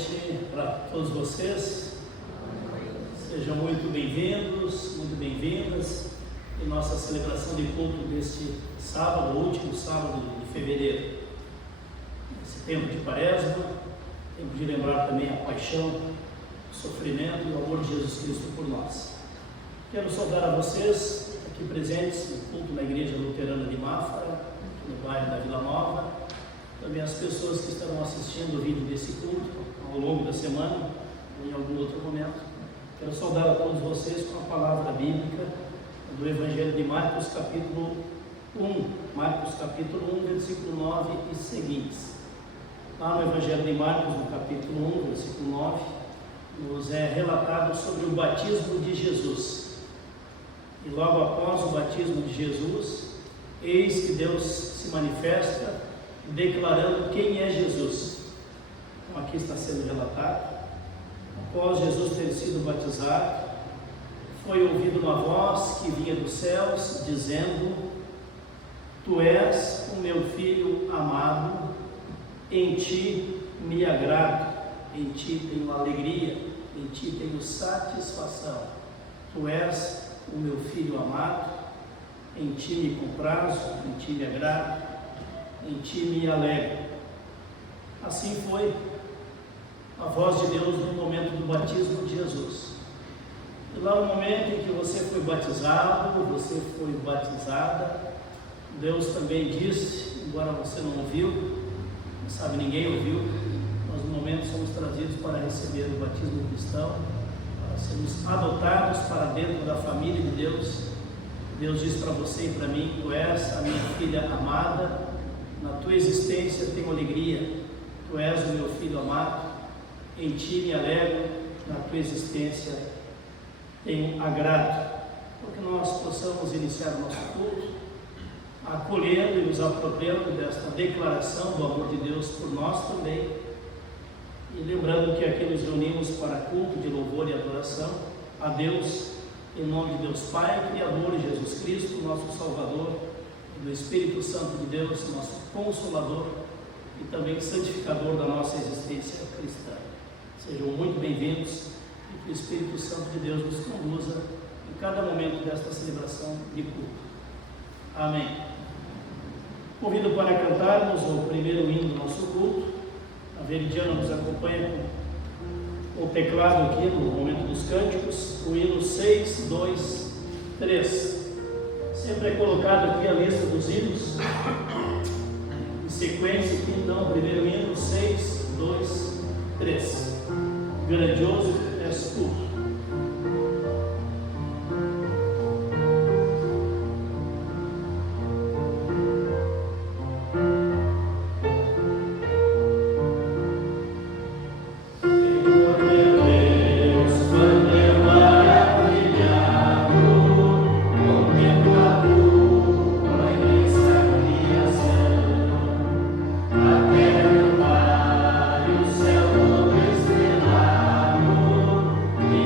noite para todos vocês. Sejam muito bem-vindos, muito bem-vindas em nossa celebração de culto deste sábado, último sábado de fevereiro. Esse tempo de Quaresma, tempo de lembrar também a paixão, o sofrimento e o amor de Jesus Cristo por nós. Quero saudar a vocês aqui presentes no culto na Igreja Luterana de Mafra, no bairro da Vila Nova. Também as pessoas que estarão assistindo o vídeo desse culto ao longo da semana ou em algum outro momento. Quero saudar a todos vocês com a palavra bíblica do Evangelho de Marcos, capítulo 1. Marcos, capítulo 1, versículo 9 e seguintes. Lá no Evangelho de Marcos, no capítulo 1, versículo 9, nos é relatado sobre o batismo de Jesus. E logo após o batismo de Jesus, eis que Deus se manifesta declarando quem é Jesus. Então aqui está sendo relatado: após Jesus ter sido batizado, foi ouvida uma voz que vinha dos céus, dizendo: Tu és o meu filho amado, em ti me agrado, em ti tenho alegria, em ti tenho satisfação. Tu és o meu filho amado, em ti me comprazo, em ti me agrado, em ti me alegro. Assim foi a voz de Deus no momento do batismo de Jesus. E lá no momento em que você foi batizado, você foi batizada, Deus também disse, embora você não ouviu, não sabe, ninguém ouviu, nós no momento somos trazidos para receber o batismo cristão, para sermos adotados para dentro da família de Deus. Deus diz para você e para mim: Tu és a minha filha amada, na tua existência tenho alegria, tu és o meu filho amado, em ti me alegro, na tua existência tenho agrado. Para que nós possamos iniciar o nosso culto acolhendo e nos apropriando desta declaração do amor de Deus por nós também, e lembrando que aqui nos reunimos para culto de louvor e adoração a Deus, em nome de Deus Pai, Criador, e Jesus Cristo, nosso Salvador, do Espírito Santo de Deus, nosso Consolador e também santificador da nossa existência cristã. Sejam muito bem-vindos e que o Espírito Santo de Deus nos conduza em cada momento desta celebração de culto. Amém. Convido para cantarmos o primeiro hino do nosso culto. A Veridiana nos acompanha com o teclado aqui no momento dos cânticos, o hino 6, 2, 3. Sempre é colocado aqui a lista dos hinos, em sequência aqui, então, o primeiro hino, 6, 2, 3. Grandioso és tu. E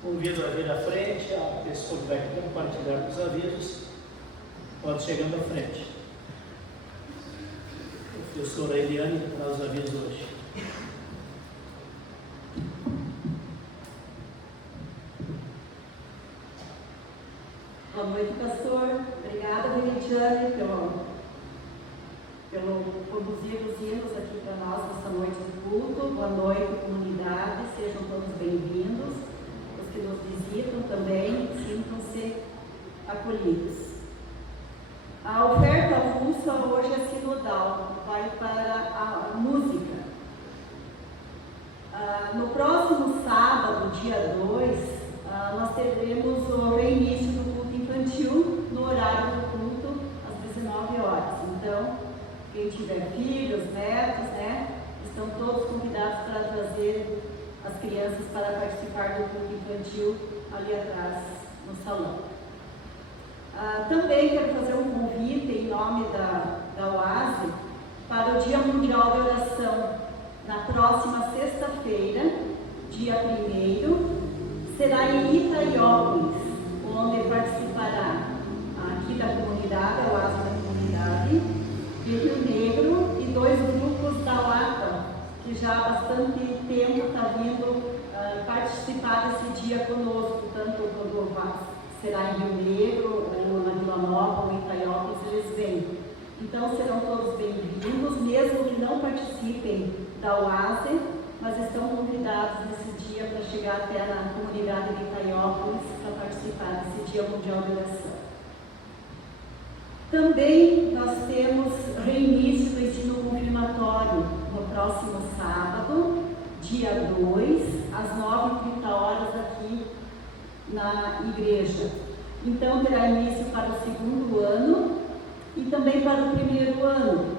Convido a vir à frente, a pessoa que vai compartilhar os avisos, pode chegando à frente. A professora Eliane traz os avisos hoje. Boa noite, pastor. Obrigada, Veridiane, pelo conduzir os hinos aqui para nós nesta noite de culto. Boa noite, comunidade. Sejam todos bem-vindos. Os que nos visitam também, sintam-se acolhidos. A oferta avulsa hoje é sinodal, vai para a música. No próximo sábado, dia 2, nós teremos o reinício do culto infantil no horário do culto, às 19 horas. Então, quem tiver filhos, netos, estão todos convidados para trazer as crianças para participar do culto infantil ali atrás, no salão. Também quero fazer um convite em nome da OASE para o Dia Mundial de Oração. Na próxima sexta-feira, dia 1º, será em Itaiópolis, onde participará aqui da comunidade, a OASE da comunidade, de Rio Negro, e 2 grupos da LATA, que já há bastante tempo está vindo participar desse dia conosco, tanto quando será em Rio Negro, ou na Vila Nova, ou em Itaiópolis, eles vêm. Então serão todos bem-vindos, mesmo que não participem da OASE, mas estão convidados nesse dia para chegar até na comunidade de Itaiópolis para participar desse Dia Mundial de Oração. Também nós temos reinício do ensino confirmatório no próximo sábado, dia 2, às 9h30 aqui na igreja. Então terá início para o 2º ano e também para o 1º ano.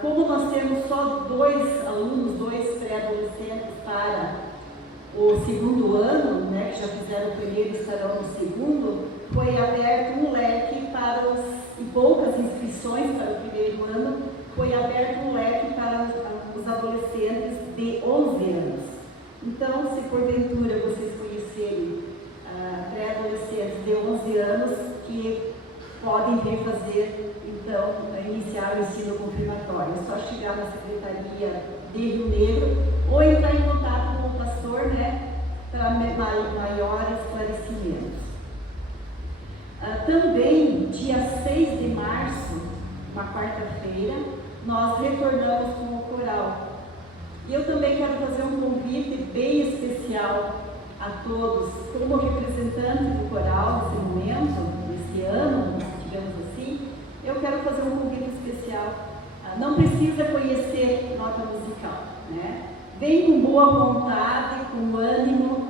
Como nós temos só 2 alunos, 2 pré-adolescentes para o 2º ano, que já fizeram o 1º e estarão no 2º, foi aberto um leque e poucas inscrições para o 1º ano, foi aberto um leque para os adolescentes de 11 anos. Então, se porventura vocês conhecerem pré-adolescentes de 11 anos que podem vir fazer, então, iniciar o ensino confirmatório. É só chegar na Secretaria de Rio Negro ou entrar em contato com o pastor, para maior esclarecimentos. Também, dia 6 de março, uma quarta-feira, nós retornamos com o coral. E eu também quero fazer um convite bem especial a todos, como representante do coral nesse momento, nesse ano, digamos assim. Eu quero fazer um convite especial. Não precisa conhecer nota musical, Vem com boa vontade, com ânimo,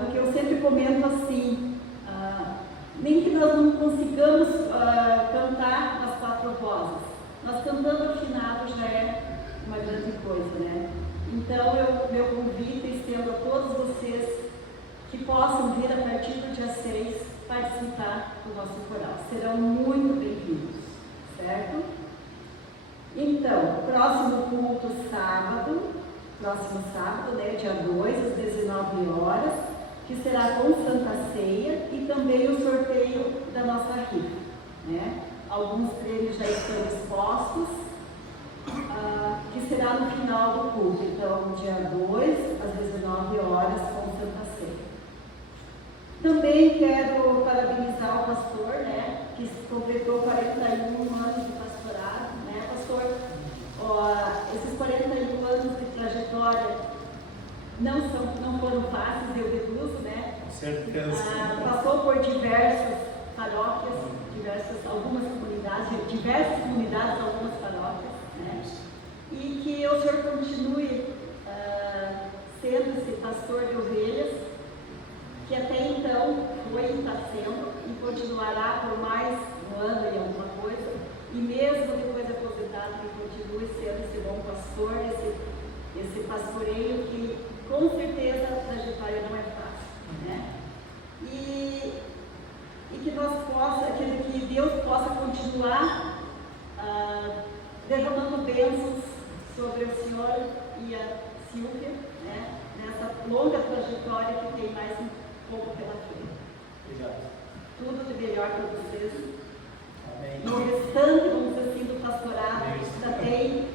porque eu sempre comento assim, nem que nós não consigamos cantar as 4 vozes, nós cantando afinado já é uma grande coisa, Então, meu convite estendo a todos vocês que possam vir a partir do dia 6 participar do nosso coral. Serão muito bem-vindos, certo? Então, próximo culto próximo sábado, dia 2, às 19 horas, que será com Santa Ceia e também o sorteio da nossa rifa, Alguns prêmios já estão expostos, que será no final do culto. Então, dia 2, às 19 horas, com Santa Ceia. Também quero parabenizar o pastor, que completou 41 anos de pastorado, pastor? Esses 41 anos de trajetória não foram fáceis, eu deduzo, Com certeza. Passou por diversas paróquias, algumas comunidades, algumas paróquias, E que o senhor continue sendo esse pastor de ovelhas, que até então foi e está sendo, e continuará por mais um ano e alguma coisa, e mesmo depois de aposentado, que continue sendo esse bom pastor, esse pastoreio que com certeza a trajetória não é fácil, E que Deus possa continuar derramando bênçãos sobre o senhor e a Silvia, nessa longa trajetória trajetória que tem mais um pouco pela frente. Obrigado. Tudo de melhor para vocês. Amém. No restante, vamos dizer assim, do pastorado, ainda tem,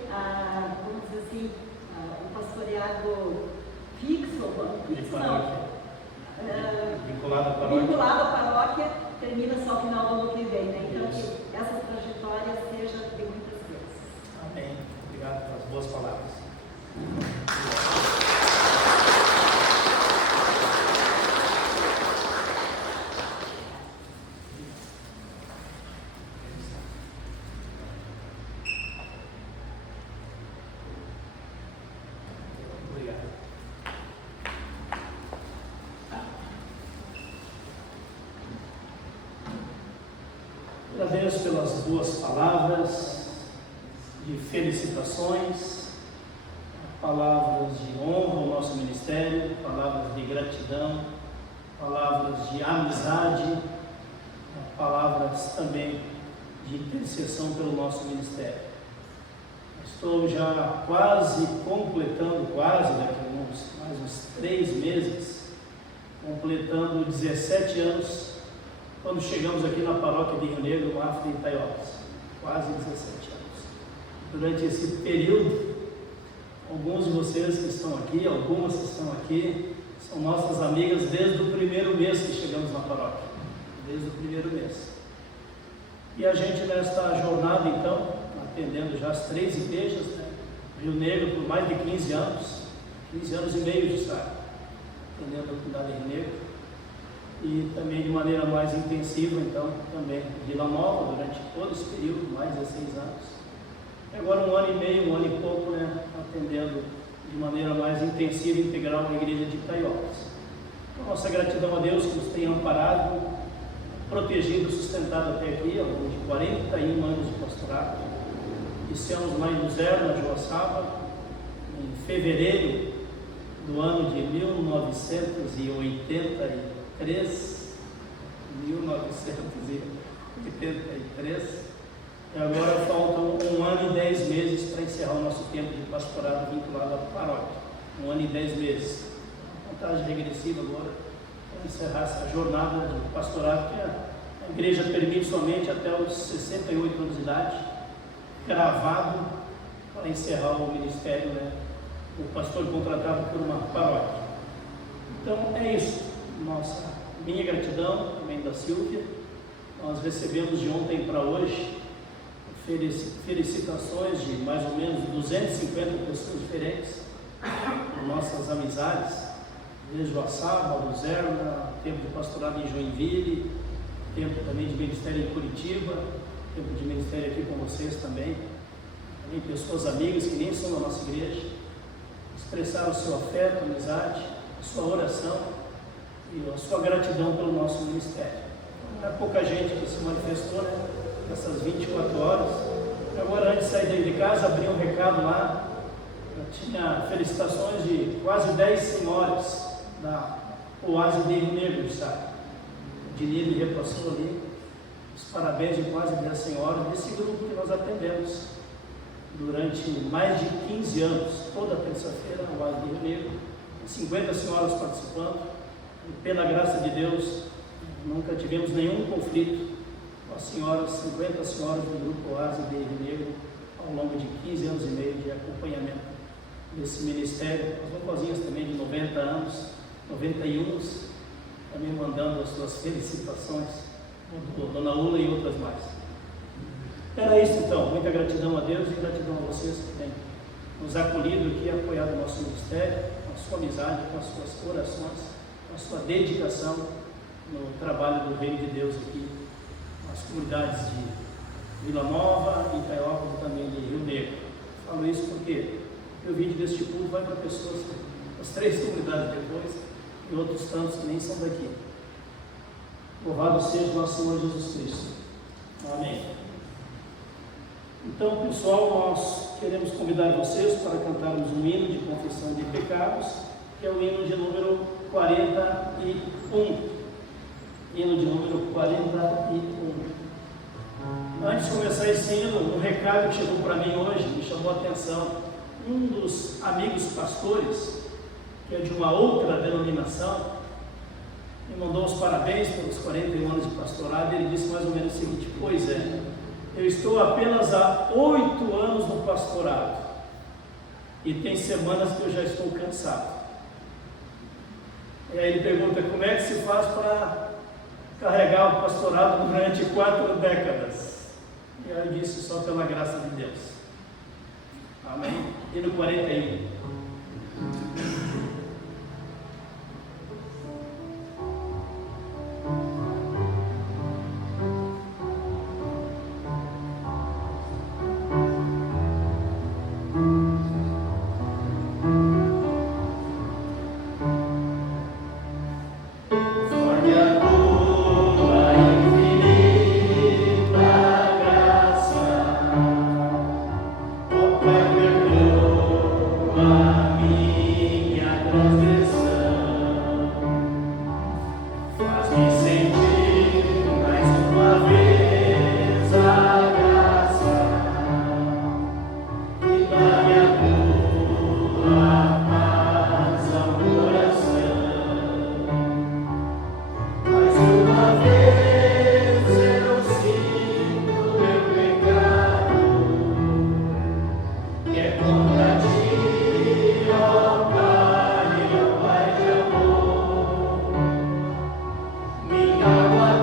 vamos dizer assim, o pastoreado fixo, vinculado à paróquia. Vinculado à paróquia, termina só o final do ano que vem, né? Então, que essa trajetória seja de muitas vezes. Amém. Obrigado pelas boas palavras. Agradeço pelas boas palavras de felicitações, palavras de honra ao nosso ministério, palavras de gratidão, palavras de amizade, palavras também de intercessão pelo nosso ministério. Estou já quase completando, daqui a mais uns 3 meses, completando 17 anos, quando chegamos aqui na paróquia de Rio Negro, Mafra e Itaiópolis, quase 17 anos. Durante esse período, alguns de vocês que estão aqui, algumas que estão aqui, são nossas amigas desde o primeiro mês que chegamos na paróquia, desde o primeiro mês. E a gente nesta jornada, então, atendendo já as 3 igrejas, né? Rio Negro por mais de 15 anos e meio de estar atendendo a comunidade de Rio Negro. E também de maneira mais intensiva, então, também Vila Nova, durante todo esse período, mais 16 anos. E agora 1 ano e meio, 1 ano e pouco, né, atendendo de maneira mais intensiva e integral a igreja de Itaiópolis. Então, nossa gratidão a Deus que nos tem amparado, protegido, sustentado até aqui, ao longo de 41 anos de pastorado. Iniciamos lá em Luzerna, na Joaçaba, em fevereiro do ano de 1983, e agora faltam 1 ano e 10 meses para encerrar o nosso tempo de pastorado vinculado à paróquia. 1 ano e 10 meses. Contagem regressiva agora para encerrar essa jornada de pastorado que a igreja permite somente até os 68 anos de idade, gravado para encerrar o ministério, né? O pastor contratado por uma paróquia. Então é isso. Minha gratidão, também da Silvia. Nós recebemos de ontem para hoje felicitações de mais ou menos 250 pessoas diferentes, nossas amizades, desde Joaçaba, Luzerna, tempo de pastorado em Joinville, tempo também de ministério em Curitiba, tempo de ministério aqui com vocês também pessoas amigas que nem são da nossa igreja, expressaram o seu afeto, amizade, a sua oração e a sua gratidão pelo nosso ministério. Não é pouca gente que se manifestou, né, nessas 24 horas. Agora, antes de sair de casa, abri um recado lá, eu tinha felicitações de quase 10 senhoras da Oásis de Rio Negro, sabe? O Dini me repassou ali os parabéns de quase 10 senhoras desse grupo que nós atendemos durante mais de 15 anos, toda terça-feira na Oásis de Rio Negro, 50 senhoras participando, e pela graça de Deus, nunca tivemos nenhum conflito com as senhoras, 50 senhoras do grupo Oásis de Rio Negro, ao longo de 15 anos e meio de acompanhamento desse ministério. As vovozinhas também de 90 anos, 91, também mandando as suas felicitações, Dona Ula e outras mais. Era isso então, muita gratidão a Deus e gratidão a vocês que têm nos acolhido aqui, apoiado o nosso ministério, com a sua amizade, com as suas orações, com a sua dedicação no trabalho do Reino de Deus aqui, nas comunidades de Vila Nova, Itaiópolis e também de Rio Negro. Falo isso porque o vídeo deste culto vai para pessoas das 3 comunidades depois e outros tantos que nem são daqui. Louvado seja nosso Senhor Jesus Cristo. Amém. Então, pessoal, nós queremos convidar vocês para cantarmos um hino de confissão de pecados, que é o hino de número 41. Hino de número 41. Antes de começar esse hino, um recado que chegou para mim hoje, me chamou a atenção. Um dos amigos pastores que é de uma outra denominação, me mandou os parabéns pelos 41 anos de pastorado. Ele disse mais ou menos o seguinte: pois é, eu estou apenas há 8 anos no pastorado e tem semanas que eu já estou cansado. E aí ele pergunta: como é que se faz para carregar o pastorado durante 4 décadas? E aí ele disse: só pela graça de Deus. Amém? E no 41. Amor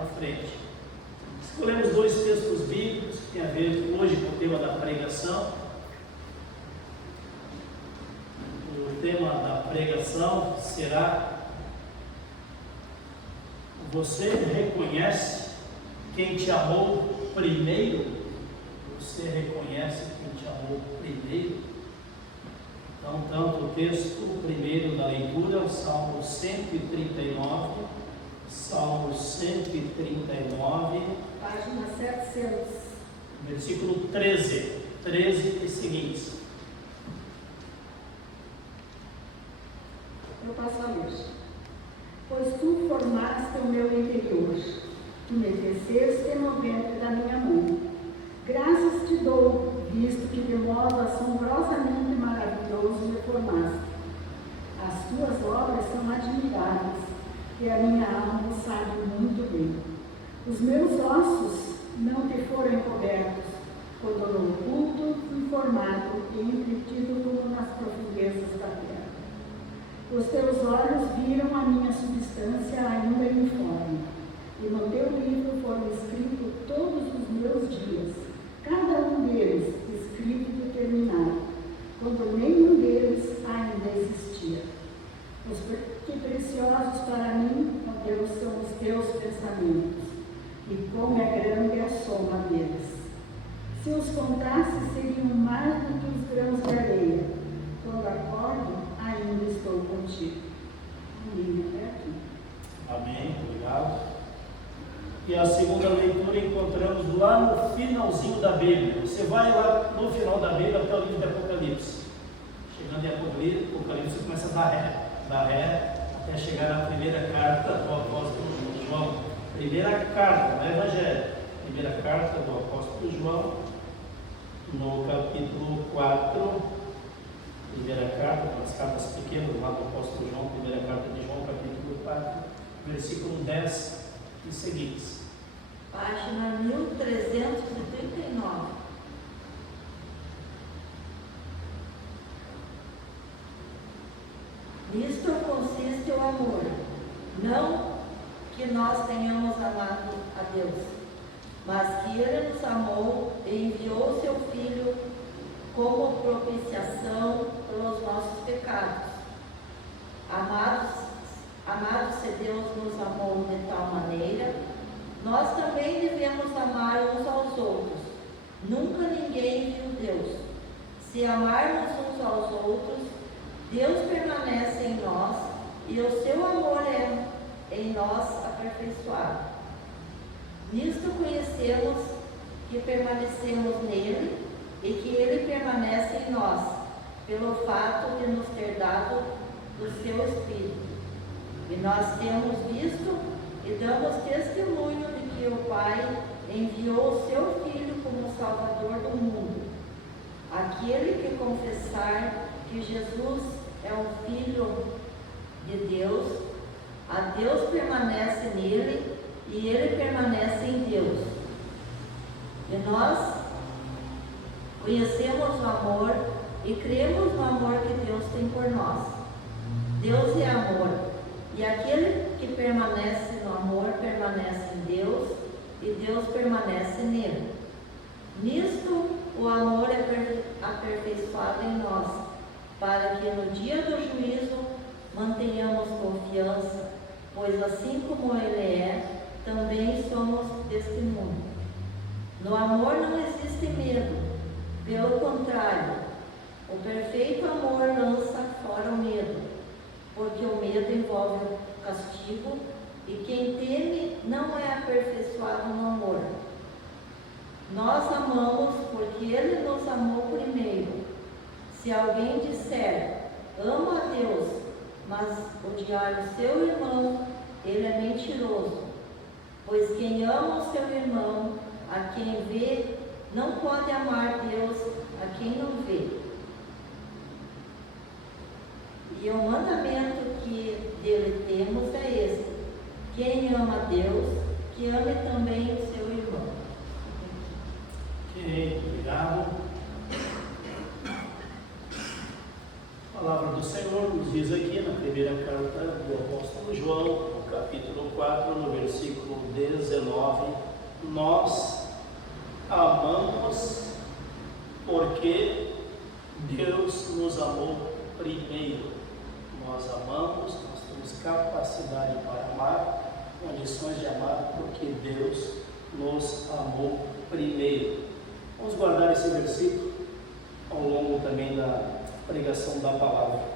à frente. Escolhemos dois textos bíblicos que têm a ver hoje com o tema da pregação. O tema da pregação será: você reconhece quem te amou primeiro? Você reconhece quem te amou primeiro? Então, tanto o texto primeiro da leitura, Salmo 139, Salmo 139, página 700, versículo 13 e seguintes. Eu passo a ler. Pois tu formaste o meu interior, tu me teceste no ventre da minha mãe. Graças te dou, visto que de modo assombrosamente maravilhoso me formaste. As tuas obras são admiráveis, e a minha alma sabe muito bem. Os meus ossos não te foram encobertos, quando no oculto fui formado e entretido como nas profundezas da terra. Os teus olhos viram a minha substância ainda informe, e no teu livro foram escritos todos os meus dias, cada um deles escrito e determinado, quando nenhum deles ainda existia. Que preciosos para mim, ó Deus, são os teus pensamentos, e como é grande a soma deles. Se os contasse, seriam mais do que os grãos de areia. Quando acordo, ainda estou contigo. Até aqui. Amém, obrigado. E a segunda leitura encontramos lá no finalzinho da Bíblia. Você vai lá no final da Bíblia até o livro de Apocalipse. Chegando em Apocalipse, você começa a dar ré, até chegar na primeira carta do apóstolo João. Primeira carta do Evangelho. Primeira carta do apóstolo João, no capítulo 4. Primeira carta, as cartas pequenas lá do apóstolo João, primeira carta de João, capítulo 4, versículo 10 e seguintes. Página 1339. Nisto consiste o amor, não que nós tenhamos amado a Deus, mas que Ele nos amou e enviou seu Filho como propiciação pelos nossos pecados. Amados, se Deus nos amou de tal maneira, nós também devemos amar uns aos outros. Nunca ninguém viu Deus. Se amarmos uns aos outros, Deus permanece em nós e o seu amor é em nós aperfeiçoado. Nisto conhecemos que permanecemos nele e que ele permanece em nós, pelo fato de nos ter dado do seu Espírito. E nós temos visto e damos testemunho de que o Pai enviou o seu Filho como Salvador do mundo. Aquele que confessar que Jesus é o Filho de Deus, a Deus permanece nele e ele permanece em Deus. E nós conhecemos o amor e cremos no amor que Deus tem por nós. Deus é amor, e aquele que permanece no amor permanece em Deus, e Deus permanece nele. Nisto o amor é aperfeiçoado em nós, para que no dia do juízo mantenhamos confiança, pois assim como Ele é, também somos testemunho. No amor não existe medo, pelo contrário, o perfeito amor lança fora o medo, porque o medo envolve o castigo, e quem teme não é aperfeiçoado no amor. Nós amamos porque Ele nos amou primeiro. Se alguém disser, amo a Deus, mas odiar o seu irmão, ele é mentiroso. Pois quem ama o seu irmão, a quem vê, não pode amar Deus a quem não vê. E o mandamento que dele temos é este: quem ama a Deus, que ame também o seu irmão. Ok, obrigado. A palavra do Senhor nos diz aqui na primeira carta do apóstolo João, capítulo 4, no versículo 19, nós amamos porque Deus nos amou primeiro. Nós amamos, nós temos capacidade para amar, condições de amar, porque Deus nos amou primeiro. Vamos guardar esse versículo ao longo também da pregação da palavra.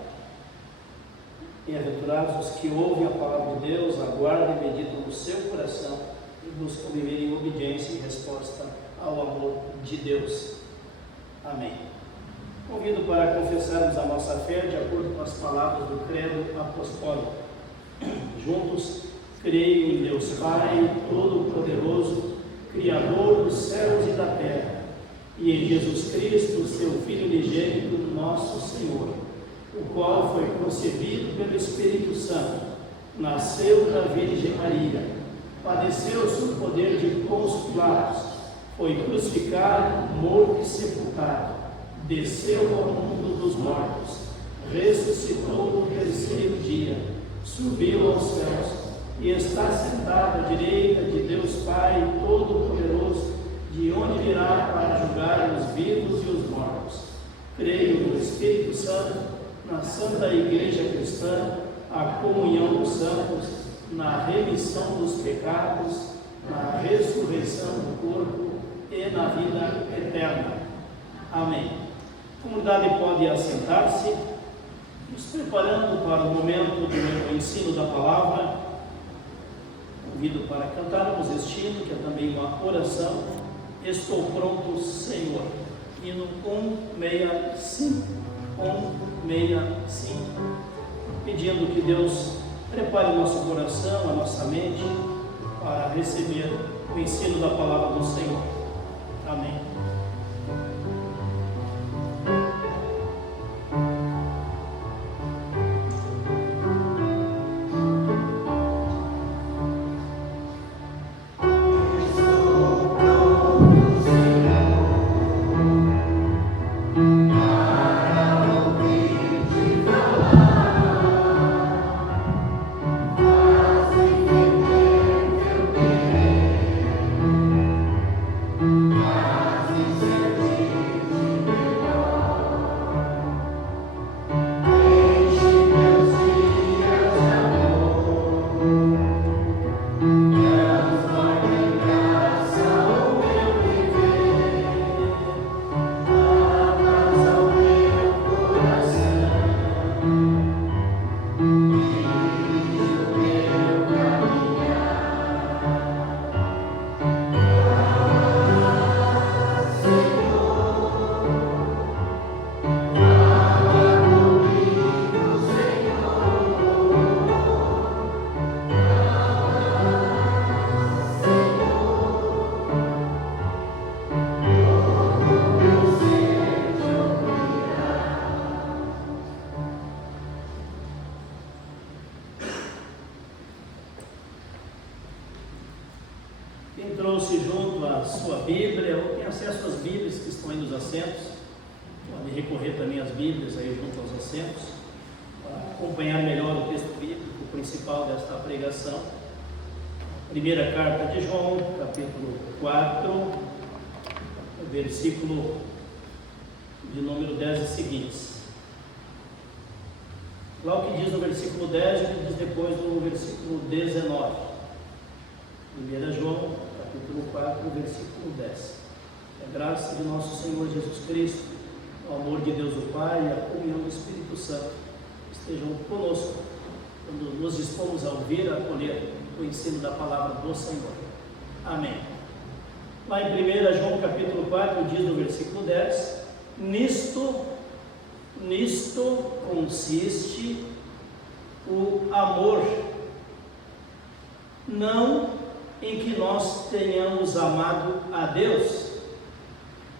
Bem-aventurados os que ouvem a palavra de Deus, aguardam e meditam no seu coração e buscam viver em obediência e resposta ao amor de Deus. Amém. Convido para confessarmos a nossa fé de acordo com as palavras do credo apostólico. Juntos, creio em Deus Pai Todo-Poderoso, Criador dos céus e da terra, e em Jesus Cristo, seu Filho unigênito, nosso Senhor, o qual foi concebido pelo Espírito Santo, nasceu da Virgem Maria, padeceu sob o poder de Pôncio Pilatos, foi crucificado, morto e sepultado, desceu ao mundo dos mortos, ressuscitou no terceiro dia, subiu aos céus e está sentado à direita de Deus Pai Todo-Poderoso, de onde virá para julgar os vivos e os mortos. Creio no Espírito Santo, na Santa Igreja Cristã, a comunhão dos santos, na remissão dos pecados, na ressurreição do corpo e na vida eterna. Amém. A comunidade pode assentar-se, nos preparando para o momento do ensino da palavra. Convido para cantarmos este hino, que é também uma oração. Estou pronto, Senhor. Hino 165. 165. Pedindo que Deus prepare o nosso coração, a nossa mente, para receber o ensino da palavra do Senhor. Amém. Quem trouxe junto a sua Bíblia, ou tem acesso às Bíblias que estão aí nos assentos, pode recorrer também às Bíblias aí junto aos assentos, para acompanhar melhor o texto bíblico principal desta pregação. Primeira carta de João, capítulo 4, versículo de número 10 e seguintes. Lá o que diz no versículo 10 e o que diz depois no versículo 19. 1 João, capítulo 4, versículo 10. A graça de nosso Senhor Jesus Cristo, o amor de Deus o Pai e a comunhão do Espírito Santo estejam conosco quando nos dispomos a ouvir, a acolher o ensino da palavra do Senhor. Amém. Lá em 1 João, capítulo 4, diz no versículo 10: Nisto consiste o amor, não em que nós tenhamos amado a Deus,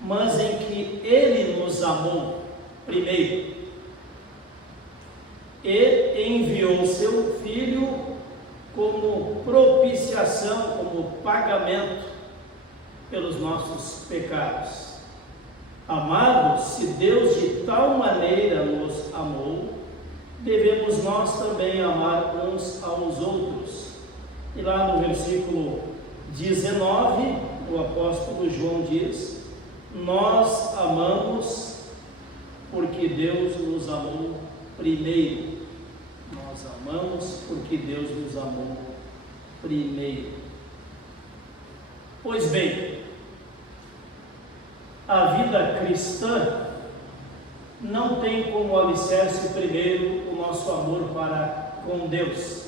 mas em que Ele nos amou primeiro e enviou seu Filho como propiciação, como pagamento pelos nossos pecados. Amados, se Deus de tal maneira nos amou, devemos nós também amar uns aos outros. E lá no versículo 19, o apóstolo João diz: nós amamos porque Deus nos amou primeiro. Nós amamos porque Deus nos amou primeiro. Pois bem, a vida cristã não tem como alicerce primeiro o nosso amor para com Deus.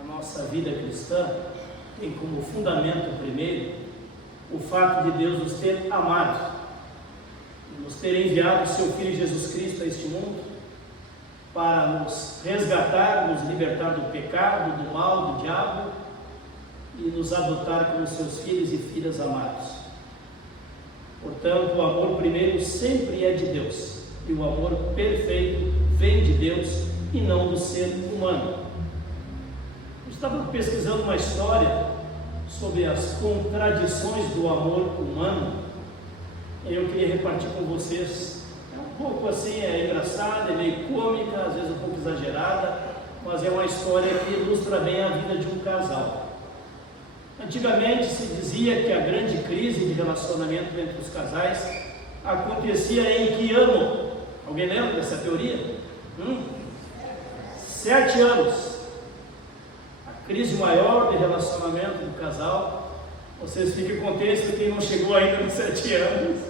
A nossa vida cristã tem como fundamento primeiro o fato de Deus nos ter amado, nos ter enviado o seu Filho Jesus Cristo a este mundo para nos resgatar, nos libertar do pecado, do mal, do diabo e nos adotar como seus filhos e filhas amados. Portanto, o amor primeiro sempre é de Deus, e o amor perfeito vem de Deus e não do ser humano. Eu estava pesquisando uma história sobre as contradições do amor humano, e eu queria repartir com vocês. É um pouco assim, é engraçada, é meio cômica, às vezes um pouco exagerada, mas é uma história que ilustra bem a vida de um casal. Antigamente se dizia que a grande crise de relacionamento entre os casais acontecia em que ano? Alguém lembra dessa teoria? 7 anos. A crise maior de relacionamento do casal. Vocês fiquem contentes quem não chegou ainda nos 7 anos,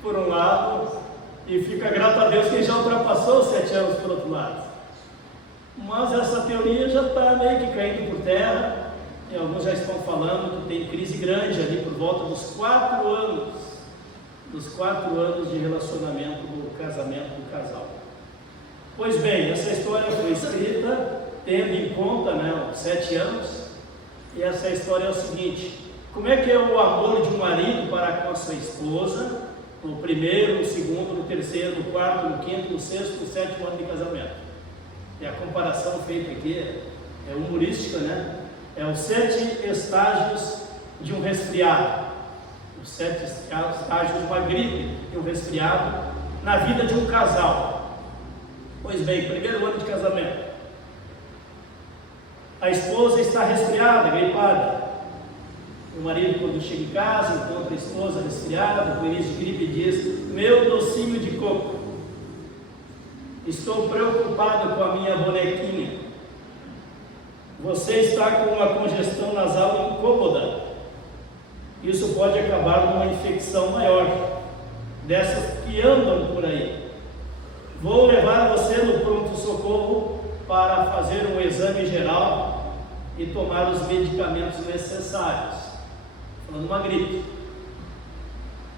por um lado, e fica grato a Deus quem já ultrapassou os 7 anos por outro lado. Mas essa teoria já está meio que caindo por terra. E alguns já estão falando que tem crise grande ali por volta dos 4 anos, de relacionamento do casamento do casal. Pois bem, essa história foi escrita tendo em conta, os 7 anos, e essa história é o seguinte: como é que é o amor de um marido para com a sua esposa, no primeiro, no segundo, no terceiro, no quarto, no quinto, no sexto, no 7º ano de casamento? E a comparação feita aqui é humorística, né? É os 7 estágios de um resfriado, os 7 estágios de uma gripe e um resfriado na vida de um casal. Pois bem, primeiro ano de casamento, a esposa está resfriada, gripada. O marido, quando chega em casa, encontra a esposa resfriada, com início de gripe, diz: meu docinho de coco, estou preocupado com a minha bonequinha. Você está com uma congestão nasal incômoda. Isso pode acabar numa infecção maior, dessas que andam por aí. Vou levar você no pronto-socorro para fazer um exame geral e tomar os medicamentos necessários. Falando uma gripe.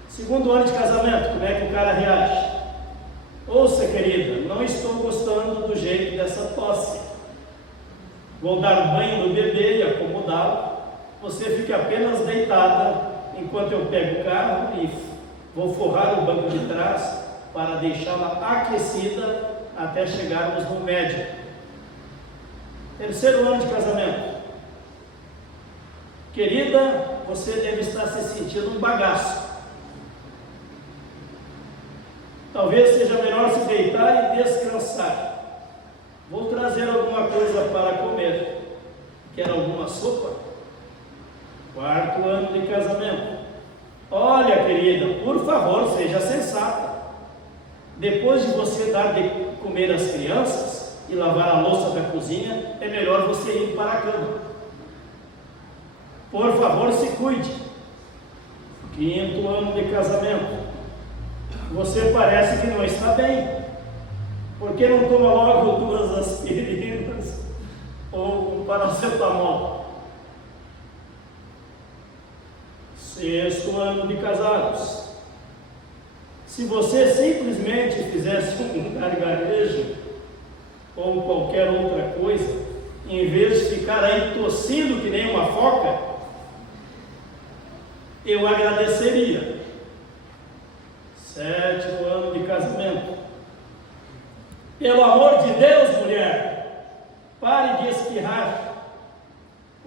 Segundo ano de casamento, como é que o cara reage? Ouça, querida, não estou gostando do jeito dessa tosse. Vou dar banho no bebê e acomodá-lo. Você fica apenas deitada enquanto eu pego o carro e vou forrar o banco de trás para deixá-la aquecida até chegarmos no médico. Terceiro ano de casamento. Querida, você deve estar se sentindo um bagaço. Talvez seja melhor se deitar e descansar. Vou trazer alguma coisa para comer. Quer alguma sopa? Quarto ano de casamento. Olha, querida, por favor, seja sensata. Depois de você dar de comer às crianças e lavar a louça da cozinha, é melhor você ir para a cama. Por favor, se cuide. Quinto ano de casamento. Você parece que não está bem. Por que não toma logo 2 aspirinas ou um paracetamol? Sexto ano de casados. Se você simplesmente fizesse um gargarejo ou qualquer outra coisa, em vez de ficar aí tossindo que nem uma foca, eu agradeceria. Sétimo ano de casamento. Pelo amor de Deus, mulher, pare de espirrar.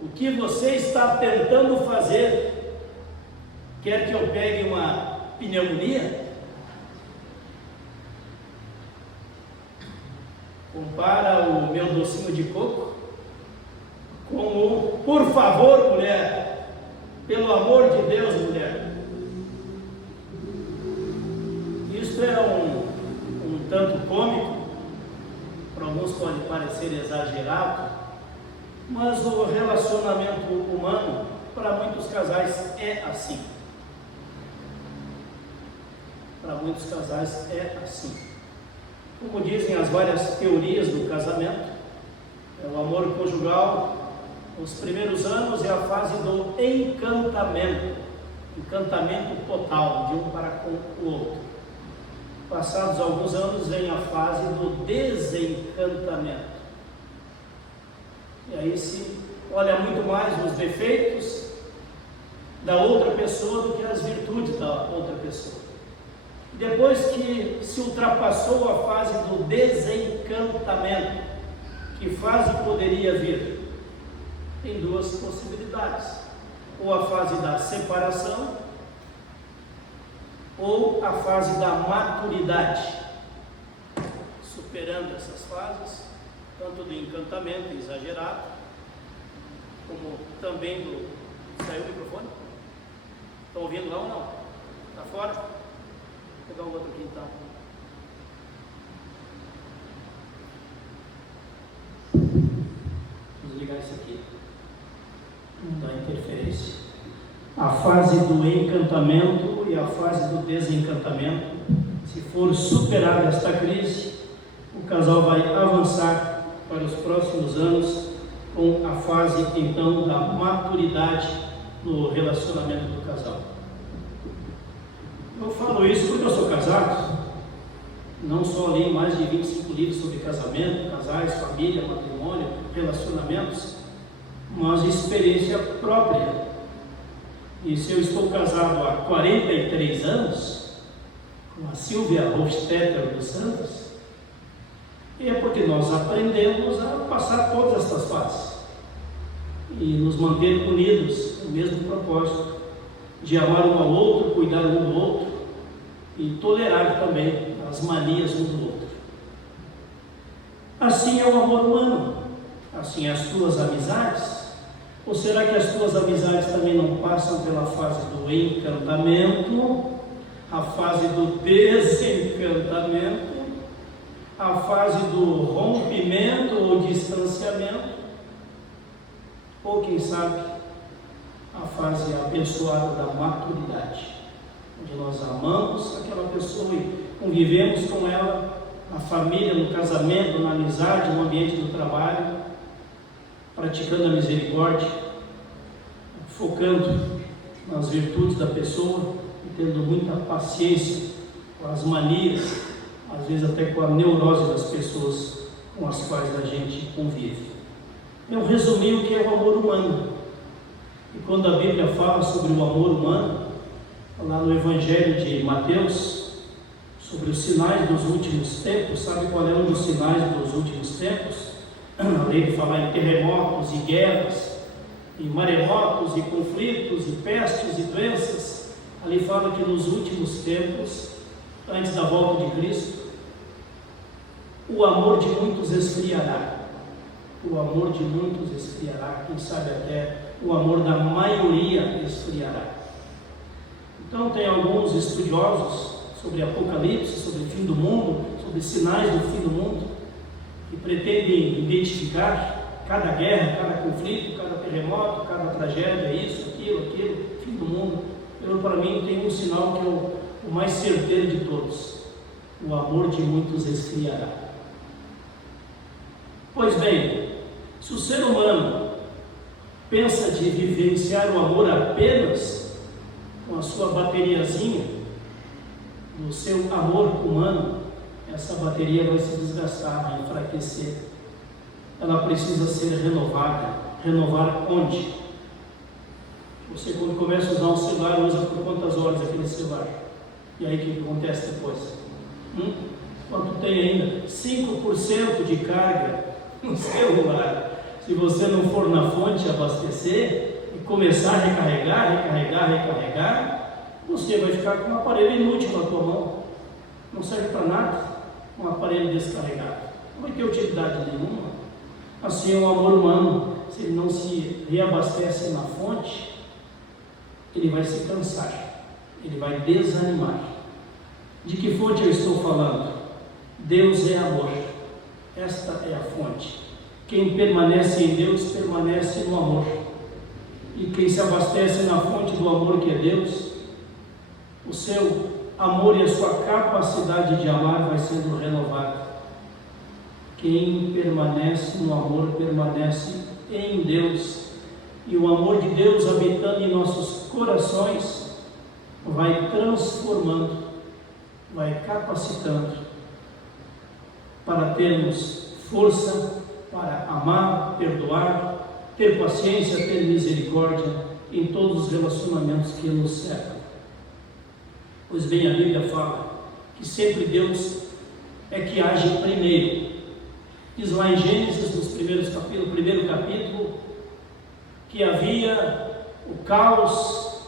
O que você está tentando fazer? Quer que eu pegue uma pneumonia? Compara o meu docinho de coco com como, por favor, mulher, pelo amor de Deus, mulher. Isso é um tanto cômico, para alguns pode parecer exagerado, mas o relacionamento humano, para muitos casais, é assim. Para muitos casais é assim. Como dizem as várias teorias do casamento, o amor conjugal, os primeiros anos é a fase do encantamento total de um para com o outro. Passados alguns anos vem a fase do desencantamento. E aí se olha muito mais nos defeitos da outra pessoa do que as virtudes da outra pessoa. Depois que se ultrapassou a fase do desencantamento, que fase poderia vir? Tem duas possibilidades: ou a fase da separação, ou a fase da maturidade. Superando essas fases, tanto do encantamento exagerado, como também do... Saiu o microfone? Estão ouvindo lá ou não? Está fora? Vou pegar o outro aqui então. Vou desligar isso aqui. Não dá interferência. A fase do encantamento e a fase do desencantamento. Se for superada esta crise, o casal vai avançar para os próximos anos com a fase então da maturidade no relacionamento do casal. Eu falo isso porque eu sou casado, não só li mais de 25 livros sobre casamento, casais, família, matrimônio, relacionamentos, mas experiência própria. E se eu estou casado há 43 anos, com a Silvia Hofstetter dos Santos, é porque nós aprendemos a passar todas estas fases e nos manter unidos no mesmo propósito de amar um ao outro, cuidar um do outro e tolerar também as manias um do outro. Assim é o amor humano, assim é as tuas amizades. Ou será que as tuas amizades também não passam pela fase do encantamento, a fase do desencantamento, a fase do rompimento ou distanciamento, ou quem sabe a fase abençoada da maturidade, onde nós amamos aquela pessoa e convivemos com ela na família, no casamento, na amizade, no ambiente do trabalho, praticando a misericórdia, focando nas virtudes da pessoa e tendo muita paciência com as manias, às vezes até com a neurose das pessoas com as quais a gente convive. Eu resumi o que é o amor humano. E quando a Bíblia fala sobre o amor humano, lá no Evangelho de Mateus, sobre os sinais dos últimos tempos, sabe qual é um dos sinais dos últimos tempos? Além de falar em terremotos e guerras, e maremotos e conflitos e pestes e doenças, ali fala que nos últimos tempos, antes da volta de Cristo, o amor de muitos esfriará. O amor de muitos esfriará, quem sabe até o amor da maioria esfriará. Então tem alguns estudiosos sobre Apocalipse, sobre o fim do mundo, sobre sinais do fim do mundo, que pretendem identificar cada guerra, cada conflito, cada terremoto, cada tragédia, isso, aquilo, fim do mundo. Para mim tem um sinal que é o mais certeiro de todos: o amor de muitos esfriará. Pois bem, se o ser humano pensa de vivenciar o amor apenas com a sua bateriazinha, no seu amor humano, essa bateria vai se desgastar, vai enfraquecer. Ela precisa ser renovada. Renovar onde? Você, quando começa a usar um celular, usa por quantas horas aquele celular? E aí o que acontece depois? Quanto tem ainda? 5% de carga no celular. Se você não for na fonte abastecer e começar a recarregar, você vai ficar com um aparelho inútil na tua mão. Não serve para nada um aparelho descarregado. Não vai ter utilidade nenhuma. Assim é o amor humano. se ele não se reabastece na fonte, ele vai se cansar, ele vai desanimar. De que fonte eu estou falando? Deus é amor, esta é a fonte. Quem permanece em Deus, permanece no amor. E quem se abastece na fonte do amor que é Deus, o seu amor e a sua capacidade de amar vai sendo renovada. Quem permanece no amor, permanece em Deus. E o amor de Deus habitando em nossos corações, vai transformando, vai capacitando para termos força para amar, perdoar, ter paciência, ter misericórdia em todos os relacionamentos que nos cercam. Pois bem, a Bíblia fala que sempre Deus é que age primeiro. Diz lá em Gênesis, no primeiro capítulo, que havia o caos,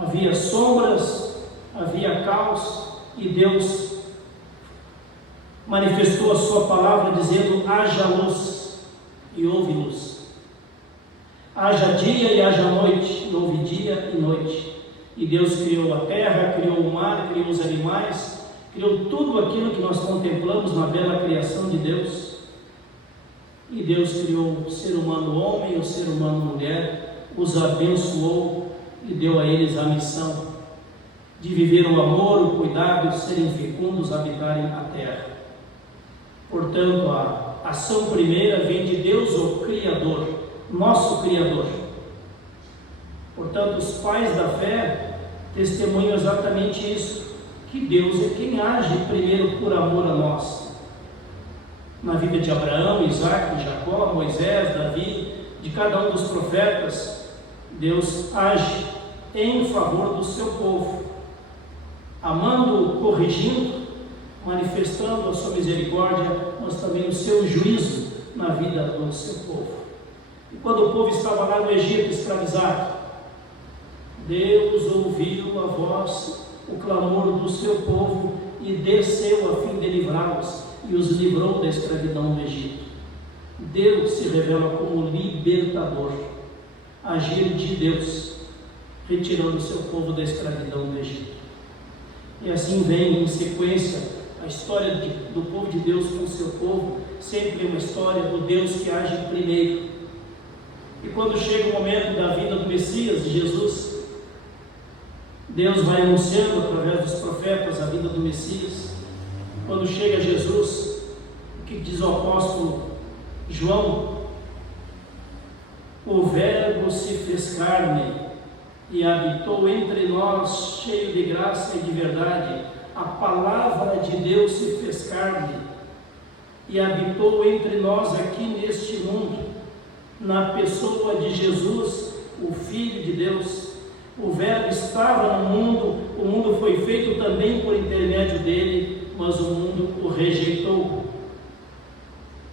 havia sombras, havia caos, e Deus manifestou a sua palavra dizendo: haja luz, e houve luz. Haja dia e haja noite, e houve dia e noite. E Deus criou a terra, criou o mar, criou os animais, criou tudo aquilo que nós contemplamos na bela criação de Deus. E Deus criou o ser humano homem e o ser humano mulher, os abençoou e deu a eles a missão de viver o amor, o cuidado, serem fecundos, habitarem a terra. Portanto, a ação primeira vem de Deus, o Criador, nosso Criador. Portanto, os pais da fé testemunham exatamente isso, que Deus é quem age primeiro por amor a nós. Na vida de Abraão, Isaac, Jacó, Moisés, Davi, de cada um dos profetas, Deus age em favor do seu povo, amando, corrigindo, manifestando a sua misericórdia, mas também o seu juízo na vida do seu povo. E quando o povo estava lá no Egito escravizado, Deus ouviu a voz, o clamor do seu povo e desceu a fim de livrá-los e os livrou da escravidão do Egito. Deus se revela como libertador, agir de Deus, retirando o seu povo da escravidão do Egito. E assim vem em sequência a história do povo de Deus com o seu povo, sempre uma história do Deus que age primeiro. E quando chega o momento da vinda do Messias, de Jesus, Deus vai anunciando através dos profetas a vinda do Messias. Quando chega Jesus, o que diz o apóstolo João? O Verbo se fez carne e habitou entre nós, cheio de graça e de verdade. A palavra de Deus se fez carne e habitou entre nós aqui neste mundo, na pessoa de Jesus, o Filho de Deus. O Verbo estava no mundo, o mundo foi feito também por intermédio dele, mas o mundo o rejeitou.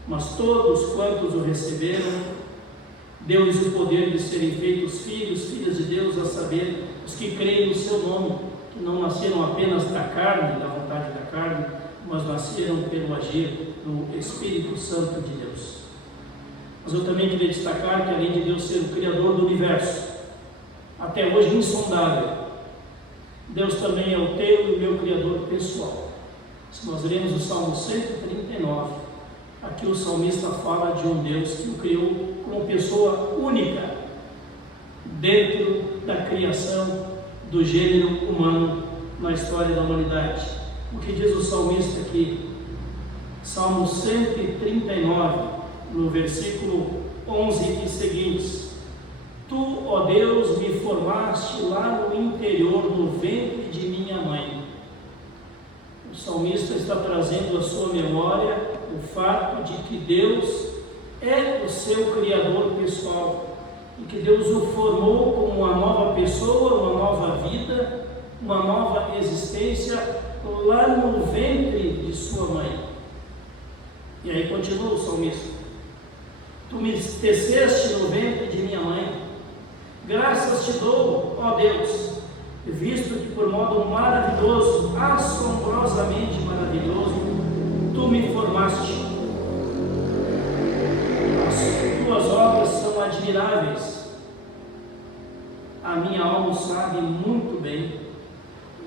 Mas todos quantos o receberam, deu-lhes o poder de serem feitos filhos, filhas de Deus, a saber, os que creem no seu nome, que não nasceram apenas da carne, da vontade da carne, mas nasceram pelo agir do Espírito Santo de Deus. Mas eu também queria destacar que, além de Deus ser o Criador do universo, até hoje insondável, Deus também é o teu e o meu Criador pessoal. Se nós lermos o Salmo 139, aqui o salmista fala de um Deus que o criou como pessoa única dentro da criação do gênero humano na história da humanidade. O que diz o salmista aqui? Salmo 139, no versículo 11 e seguintes: Tu, ó Deus, me formaste lá no interior, no ventre de minha mãe. O salmista está trazendo à sua memória o fato de que Deus é o seu Criador pessoal e que Deus o formou como uma nova pessoa, uma nova vida, uma nova existência lá no ventre de sua mãe. E aí continua o salmista: Tu me teceste no ventre de minha mãe. Graças te dou, ó Deus, visto que por modo maravilhoso, assombrosamente maravilhoso, Tu me formaste. As tuas obras são admiráveis. A minha alma sabe muito bem,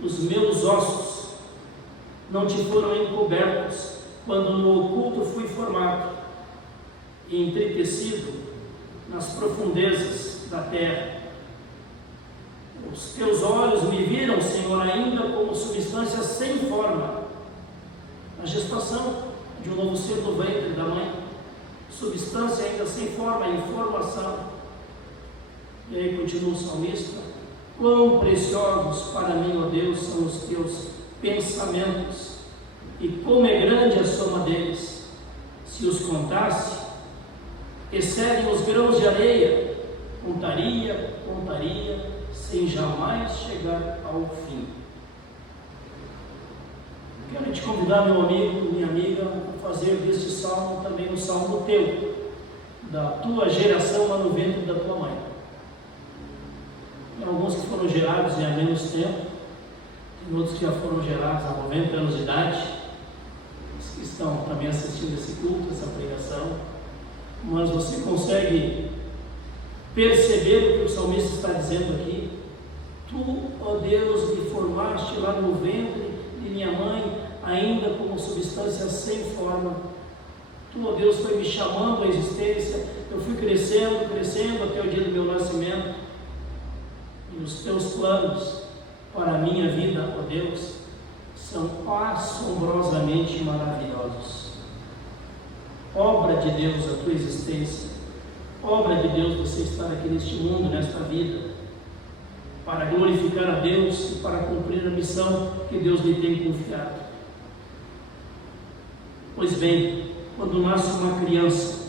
os meus ossos não te foram encobertos quando no oculto fui formado e entretecido nas profundezas da terra. Os teus olhos me viram, Senhor, ainda como substância sem forma, na gestação de um novo ser no ventre da mãe, substância ainda sem forma, em formação. E aí continua o salmista: quão preciosos para mim, ó Deus, são os teus pensamentos, e como é grande a soma deles. Se os contasse, excedem os grãos de areia. Contaria, sem jamais chegar ao fim. Quero te convidar, meu amigo, minha amiga, a fazer deste salmo também um salmo teu, da tua geração lá no ventre da tua mãe. Tem alguns que foram gerados há menos tempo, tem outros que já foram gerados há 90 anos de idade, os que estão também assistindo esse culto, essa pregação, mas você consegue perceber o que o salmista está dizendo aqui? Tu, ó Deus, me formaste lá no ventre de minha mãe, ainda como substância sem forma. Tu, ó Deus, foi me chamando à existência, eu fui crescendo até o dia do meu nascimento, e os teus planos para a minha vida, ó Deus, são assombrosamente maravilhosos. Obra de Deus a tua existência, obra de Deus você estar aqui neste mundo, nesta vida, para glorificar a Deus e para cumprir a missão que Deus lhe tem confiado. Pois bem, quando nasce uma criança,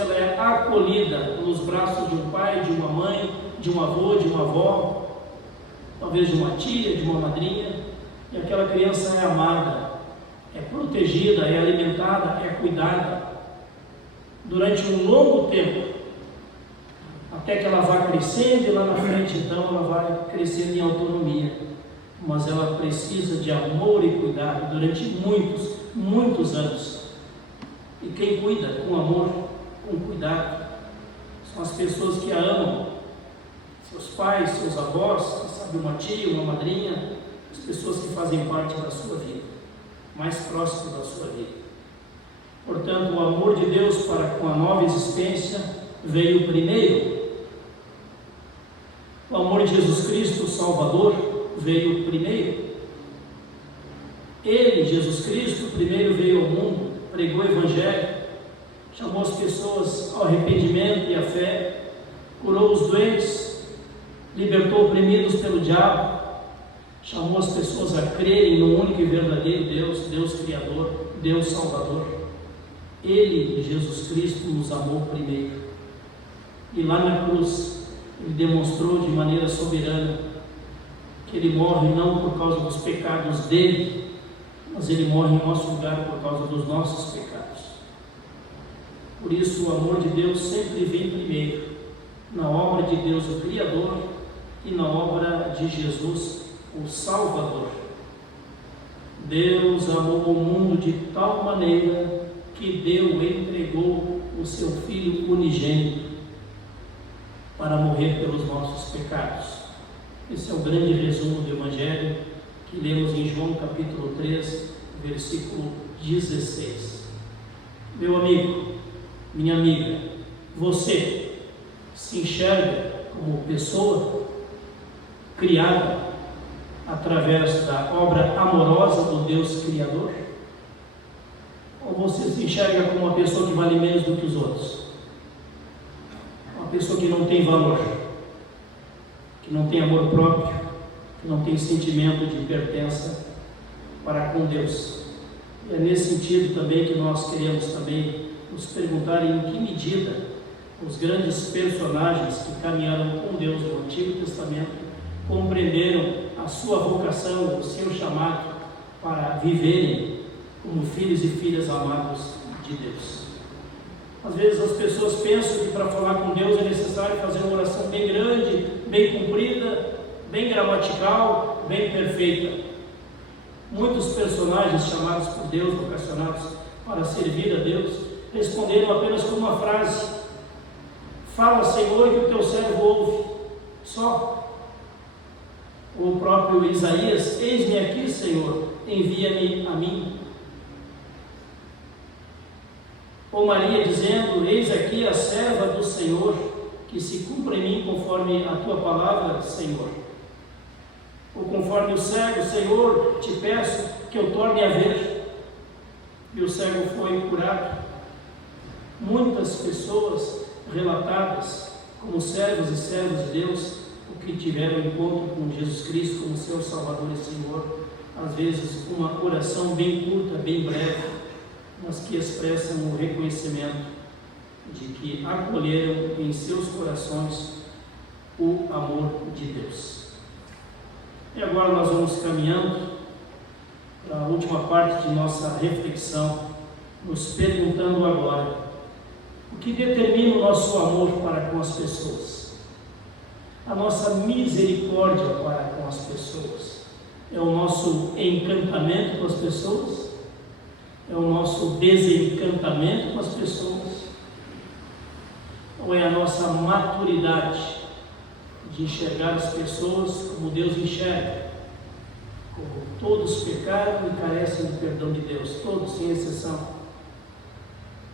ela é acolhida nos braços de um pai, de uma mãe, de um avô, de uma avó, talvez de uma tia, de uma madrinha, e aquela criança é amada, é protegida, é alimentada, é cuidada durante um longo tempo, até que ela vá crescendo, e lá na frente então ela vai crescendo em autonomia, mas ela precisa de amor e cuidado durante muitos anos. E quem cuida com amor, com cuidado, são as pessoas que a amam, seus pais, seus avós, quem sabe uma tia, uma madrinha, as pessoas que fazem parte da sua vida, mais próximo da sua vida. Portanto, o amor de Deus para com a nova existência veio primeiro. O amor de Jesus Cristo, o Salvador, veio primeiro. Ele, Jesus Cristo, primeiro veio ao mundo, pregou o Evangelho, chamou as pessoas ao arrependimento e à fé, curou os doentes, libertou oprimidos pelo diabo, chamou as pessoas a crerem no único e verdadeiro Deus, Deus Criador, Deus Salvador. Ele, Jesus Cristo, nos amou primeiro. E lá na cruz, Ele demonstrou de maneira soberana que Ele morre não por causa dos pecados dele, mas Ele morre em nosso lugar por causa dos nossos pecados. Por isso, o amor de Deus sempre vem primeiro, na obra de Deus, o Criador, e na obra de Jesus, o Salvador. Deus amou o mundo de tal maneira que deu e entregou o seu Filho unigênito para morrer pelos nossos pecados. Esse é o grande resumo do Evangelho que lemos em João capítulo 3, versículo 16. Meu amigo, minha amiga, você se enxerga como pessoa criada através da obra amorosa do Deus Criador? Ou você se enxerga como uma pessoa que vale menos do que os outros? Uma pessoa que não tem valor, que não tem amor próprio, que não tem sentimento de pertença para com Deus. E é nesse sentido também que nós queremos também nos perguntar em que medida os grandes personagens que caminharam com Deus no Antigo Testamento compreenderam a sua vocação, o seu chamado para viverem como filhos e filhas amados de Deus. Às vezes as pessoas pensam que para falar com Deus é necessário fazer uma oração bem grande, bem comprida, bem gramatical, bem perfeita. Muitos personagens chamados por Deus, vocacionados para servir a Deus, responderam apenas com uma frase: fala, Senhor, que o teu servo ouve. Só. O próprio Isaías: eis-me aqui, Senhor, envia-me a mim. Ou Maria dizendo: eis aqui a serva do Senhor, que se cumpra em mim conforme a tua palavra, Senhor. Ou conforme o cego: Senhor, te peço que eu torne a ver. E o cego foi curado. Muitas pessoas relatadas como servos e servas de Deus, o que tiveram encontro com Jesus Cristo como seu Salvador e Senhor, às vezes uma oração bem curta, bem breve, mas que expressam o reconhecimento de que acolheram em seus corações o amor de Deus. E agora nós vamos caminhando para a última parte de nossa reflexão, nos perguntando agora: o que determina o nosso amor para com as pessoas? A nossa misericórdia para com as pessoas? É o nosso encantamento com as pessoas? É o nosso desencantamento com as pessoas? Ou é a nossa maturidade de enxergar as pessoas como Deus enxerga? Como todos pecaram e carecem do perdão de Deus, todos sem exceção.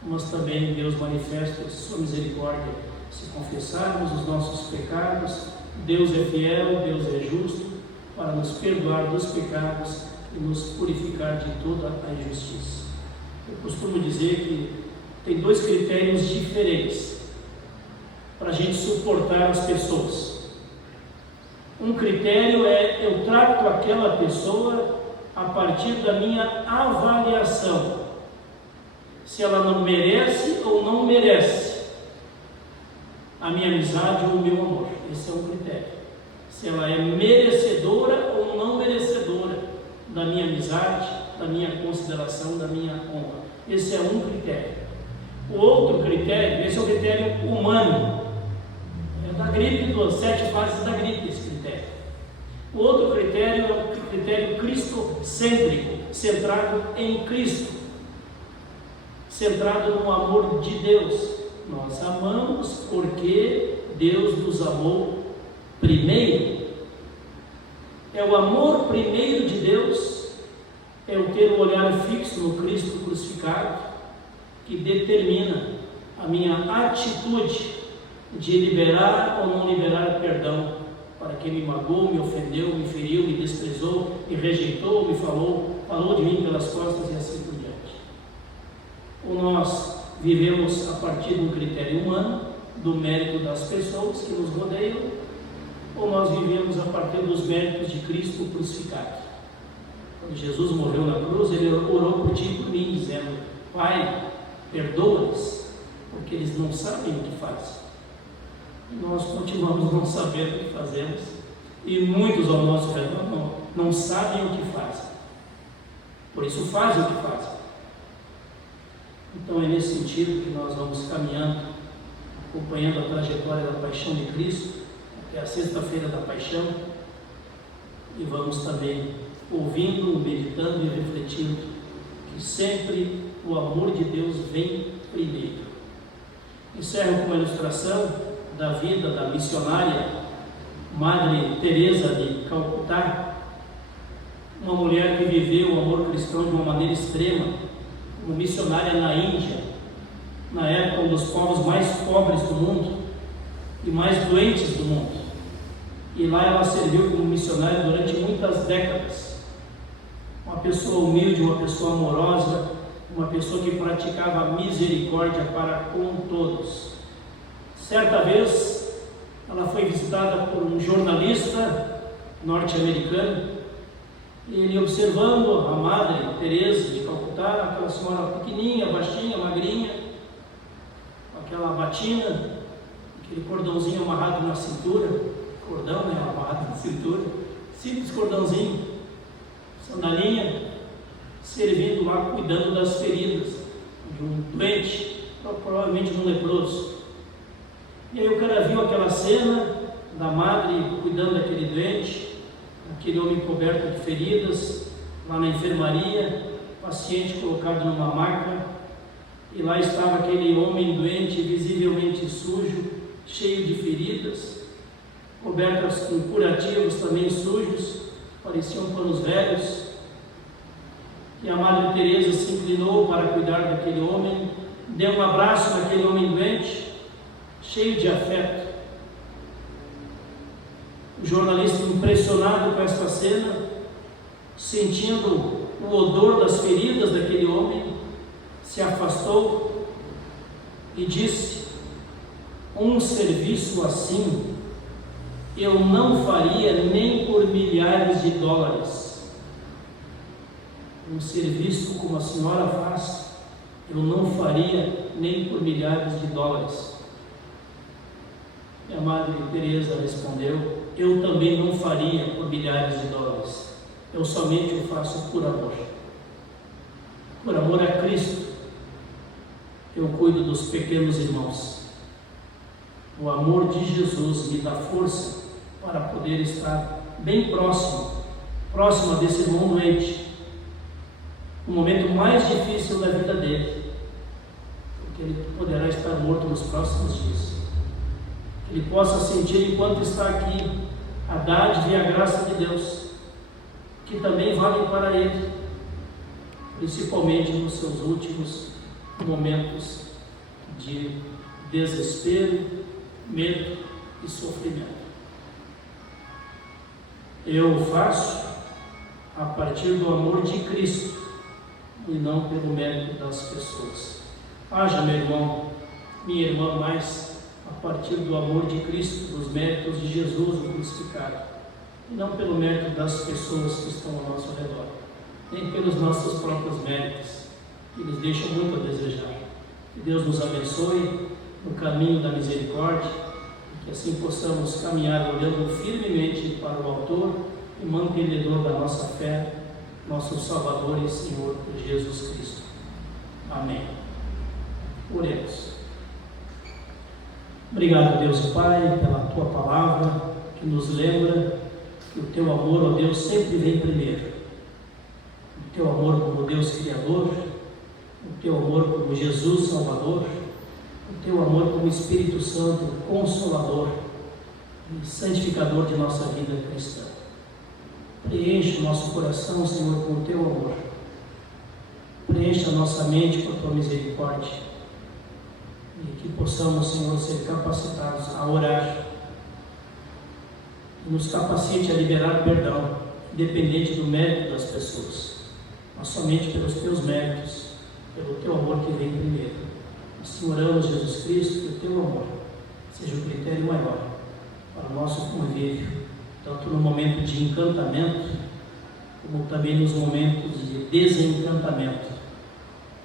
Mas também Deus manifesta sua misericórdia. Se confessarmos os nossos pecados, Deus é fiel, Deus é justo para nos perdoar dos pecados e nos purificar de toda a injustiça. Eu costumo dizer que tem dois critérios diferentes para a gente suportar as pessoas. Um critério é: eu trato aquela pessoa a partir da minha avaliação, se ela não merece ou não merece a minha amizade ou o meu amor. Esse é um critério. Se ela é merecedora ou não merecedora da minha amizade, da minha consideração, da minha honra. Esse é um critério. O outro critério, esse é o critério humano, é da gripe, das 7 fases da gripe, esse critério. O outro critério é o critério cristocêntrico, centrado em Cristo, centrado no amor de Deus. Nós amamos porque Deus nos amou primeiro. É o amor primeiro de Deus, é o ter o olhar fixo no Cristo crucificado, que determina a minha atitude de liberar ou não liberar perdão para quem me magoou, me ofendeu, me feriu, me desprezou, me rejeitou, me falou de mim pelas costas e assim por diante. Ou nós vivemos a partir de um critério humano, do mérito das pessoas que nos rodeiam, ou nós vivemos a partir dos méritos de Cristo crucificado. Quando Jesus morreu na cruz, ele orou por ti e por mim, dizendo: Pai, perdoa-os, porque eles não sabem o que fazem. E nós continuamos não sabendo o que fazemos, e muitos ao nosso redor não sabem o que fazem, por isso fazem o que fazem. Então é nesse sentido que nós vamos caminhando, acompanhando a trajetória da paixão de Cristo, até a sexta-feira da paixão, e vamos também ouvindo, meditando e refletindo que sempre o amor de Deus vem primeiro. Encerro com a ilustração da vida da missionária Madre Teresa de Calcutá, uma mulher que viveu o amor cristão de uma maneira extrema, como missionária na Índia, na época um dos povos mais pobres do mundo e mais doentes do mundo. E lá ela serviu como missionária durante muitas décadas. Uma pessoa humilde, uma pessoa amorosa, uma pessoa que praticava a misericórdia para com todos. Certa vez, ela foi visitada por um jornalista norte-americano, e ele, observando a Madre Teresa de Calcutá, aquela senhora pequenininha, baixinha, magrinha, com aquela batina, aquele cordãozinho amarrado na cintura, cordão, né, amarrado na cintura, simples cordãozinho, sandalinha, servindo lá, cuidando das feridas de um doente, provavelmente de um leproso. E aí o cara viu aquela cena da madre cuidando daquele doente, aquele homem coberto de feridas, lá na enfermaria, paciente colocado numa maca, e lá estava aquele homem doente, visivelmente sujo, cheio de feridas, cobertas com curativos também sujos, pareciam panos velhos. E a Madre Teresa se inclinou para cuidar daquele homem, deu um abraço naquele homem doente, cheio de afeto. O jornalista, impressionado com esta cena, sentindo o odor das feridas daquele homem, se afastou e disse: um serviço assim eu não faria nem por milhares de dólares. Um serviço como a senhora faz, eu não faria nem por milhares de dólares. E a Madre Teresa respondeu: eu também não faria por milhares de dólares. Eu somente o faço por amor. Por amor a Cristo, eu cuido dos pequenos irmãos. O amor de Jesus me dá força para poder estar bem próximo desse irmão doente, no momento mais difícil da vida dele, porque ele poderá estar morto nos próximos dias. Que ele possa sentir, enquanto está aqui, a dádiva e a graça de Deus, que também valem para ele, principalmente nos seus últimos momentos de desespero, medo e sofrimento. Eu faço a partir do amor de Cristo e não pelo mérito das pessoas. Haja, meu irmão, minha irmã, mais a partir do amor de Cristo, dos méritos de Jesus, o crucificado, e não pelo mérito das pessoas que estão ao nosso redor, nem pelos nossos próprios méritos, que nos deixam muito a desejar. Que Deus nos abençoe no caminho da misericórdia, e que assim possamos caminhar olhando firmemente para o autor e mantenedor da nossa fé, nosso Salvador e Senhor Jesus Cristo. Amém. Oremos. Obrigado, Deus e Pai, pela Tua palavra, que nos lembra que o Teu amor, ó Deus, sempre vem primeiro. O Teu amor como Deus Criador, o Teu amor como Jesus Salvador, o Teu amor como Espírito Santo, Consolador e Santificador de nossa vida cristã. Preenche o nosso coração, Senhor, com o Teu amor. Preenche a nossa mente com a Tua misericórdia. E que possamos, Senhor, ser capacitados a orar. E nos capacite a liberar perdão, independente do mérito das pessoas, mas somente pelos Teus méritos, pelo Teu amor que vem primeiro. Assim oramos, Jesus Cristo, que o Teu amor seja o critério maior para o nosso convívio, tanto no momento de encantamento, como também nos momentos de desencantamento,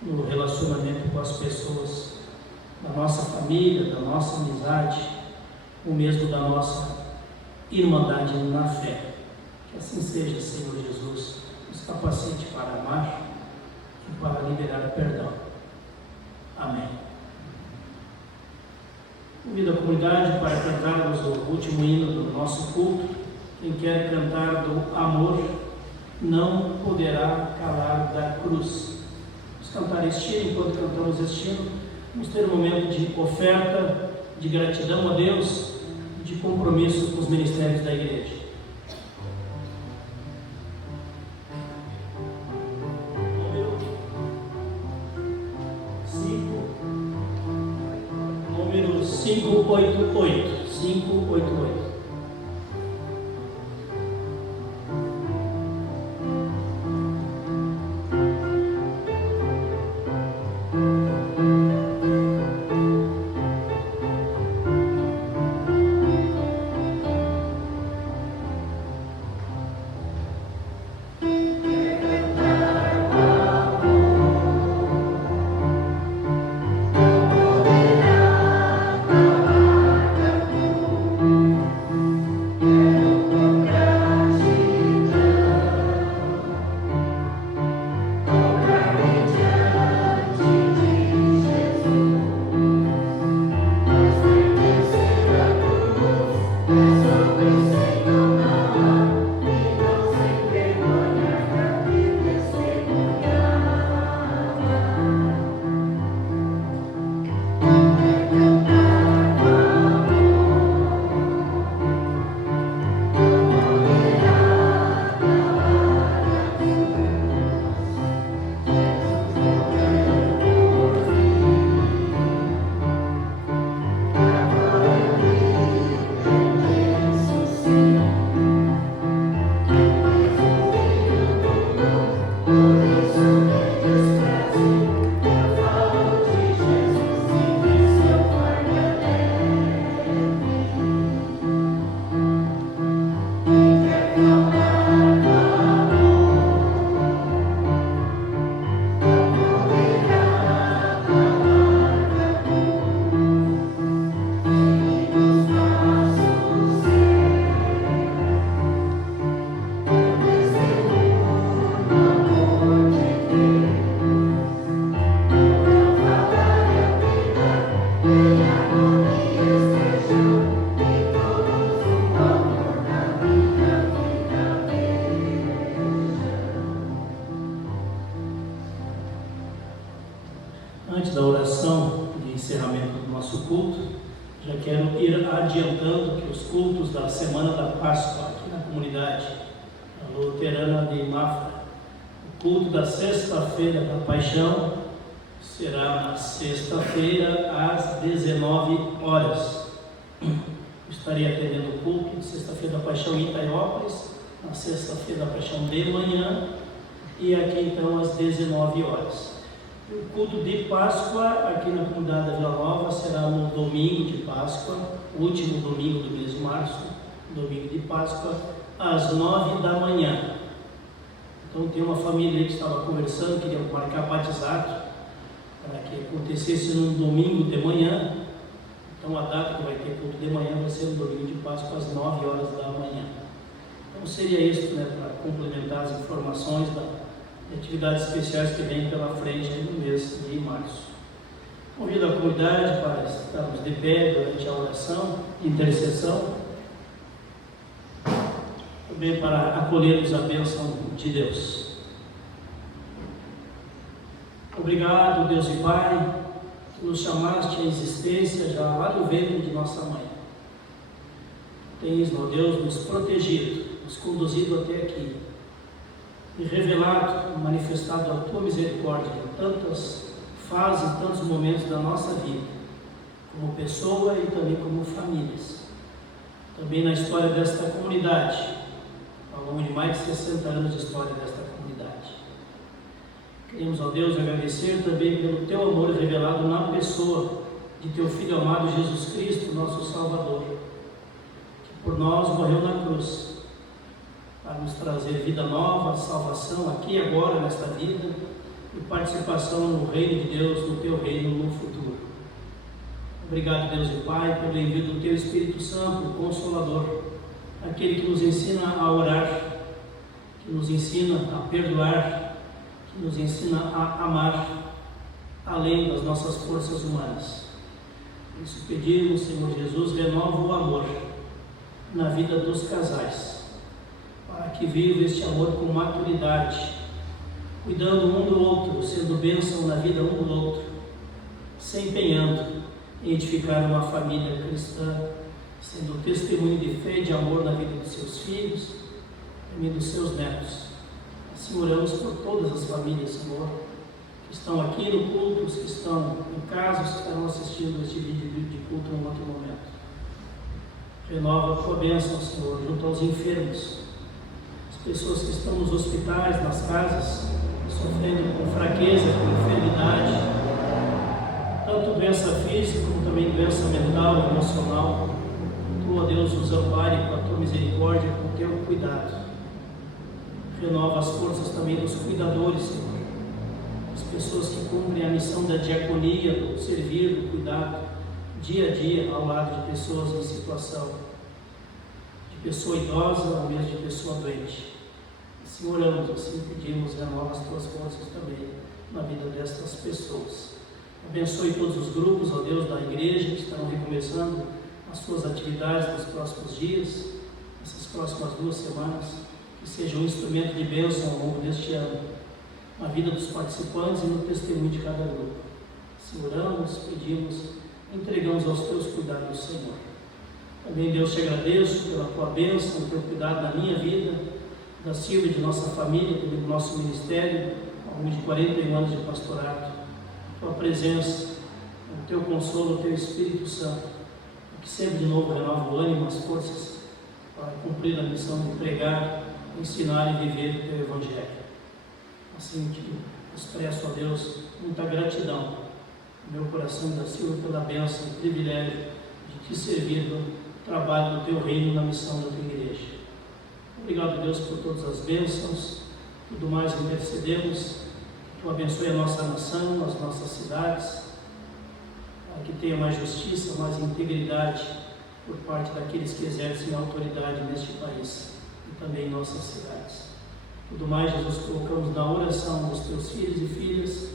no relacionamento com as pessoas, da nossa família, da nossa amizade, ou mesmo da nossa irmandade na fé. Que assim seja, Senhor Jesus, nos capacite para amar e para liberar perdão. Amém. Convido a comunidade para cantarmos o último hino do nosso culto. Quem quer cantar do amor não poderá calar da cruz. Vamos cantar este hino. Enquanto cantamos este hino, vamos ter um momento de oferta, de gratidão a Deus e de compromisso com os ministérios da igreja. Número 588. 588. ir adiantando que os cultos da Semana da Páscoa aqui na comunidade luterana de Mafra, o culto da sexta-feira da Paixão será na sexta-feira às 19 horas. Estarei atendendo o culto de sexta-feira da Paixão em Itaiópolis, na sexta-feira da Paixão de manhã e aqui então às 19 horas. O culto de Páscoa aqui na comunidade da Vila Nova será no domingo de Páscoa, último domingo do mês de março, domingo de Páscoa, às 9 da manhã. Então tem uma família que estava conversando, queria marcar batizado para que acontecesse num domingo de manhã. Então a data que vai ter culto de manhã vai ser no domingo de Páscoa às 9 horas da manhã. Então seria isso, né, para complementar as informações de atividades especiais que vêm pela frente no mês de março. Convido a comunidade para estarmos de pé durante a oração de intercessão, também para acolhermos a bênção de Deus. Obrigado, Deus e Pai, que nos chamaste à existência já lá no ventre de nossa mãe. Tens, ó Deus, nos protegido, nos conduzido até aqui e revelado, manifestado a Tua misericórdia em tantas fases, em tantos momentos da nossa vida, como pessoa e também como famílias. Também na história desta comunidade, ao longo de mais de 60 anos de história desta comunidade. Queremos, ó Deus, agradecer também pelo Teu amor revelado na pessoa de Teu Filho amado Jesus Cristo, nosso Salvador, que por nós morreu na cruz, para nos trazer vida nova, salvação aqui e agora nesta vida e participação no reino de Deus, no Teu reino no futuro. Obrigado, Deus e Pai, pelo envio do Teu Espírito Santo, o Consolador, aquele que nos ensina a orar, que nos ensina a perdoar, que nos ensina a amar, além das nossas forças humanas. Por isso pedimos, Senhor Jesus, renova o amor na vida dos casais, para que viva este amor com maturidade, cuidando um do outro, sendo bênção na vida um do outro, se empenhando em edificar uma família cristã, sendo testemunho de fé e de amor na vida dos seus filhos, também dos seus netos. Assim oramos por todas as famílias, Senhor, que estão aqui no culto, os que estão em casa, os que estarão assistindo este vídeo de culto em outro momento. Renova a Tua bênção, Senhor, junto aos enfermos, pessoas que estão nos hospitais, nas casas, sofrendo com fraqueza, com enfermidade, tanto doença física como também doença mental, emocional. Tu, ó Deus, os ampare com a Tua misericórdia, com o Teu cuidado. Renova as forças também dos cuidadores, Senhor, as pessoas que cumprem a missão da diaconia, do servir, do cuidado, dia a dia, ao lado de pessoas em situação de pessoa idosa ou mesmo de pessoa doente. Assim oramos, assim pedimos, renova as Tuas forças também na vida destas pessoas. Abençoe todos os grupos, ó Deus, da igreja, que estão recomeçando as suas atividades nos próximos dias, essas próximas 2 semanas, que sejam um instrumento de bênção ao longo deste ano, na vida dos participantes e no testemunho de cada grupo. Assim oramos, pedimos, entregamos aos Teus cuidados, Senhor. Também, Deus, te agradeço pela Tua bênção, pelo Teu cuidado na minha vida, da Silvia, de nossa família, do nosso ministério, ao longo de 41 anos de pastorado. Tua presença, o Teu consolo, o Teu Espírito Santo, que sempre de novo renova o ânimo, as forças para cumprir a missão de pregar, ensinar e viver o Teu Evangelho. Assim que expresso a Deus muita gratidão no meu coração da Silvia pela bênção e privilégio de Te servir no trabalho do Teu reino, na missão da Tua igreja. Obrigado, Deus, por todas as bênçãos, tudo mais intercedemos, que Tu abençoe a nossa nação, as nossas cidades, para que tenha mais justiça, mais integridade por parte daqueles que exercem a autoridade neste país e também em nossas cidades. Tudo mais, Jesus, colocamos na oração dos Teus filhos e filhas,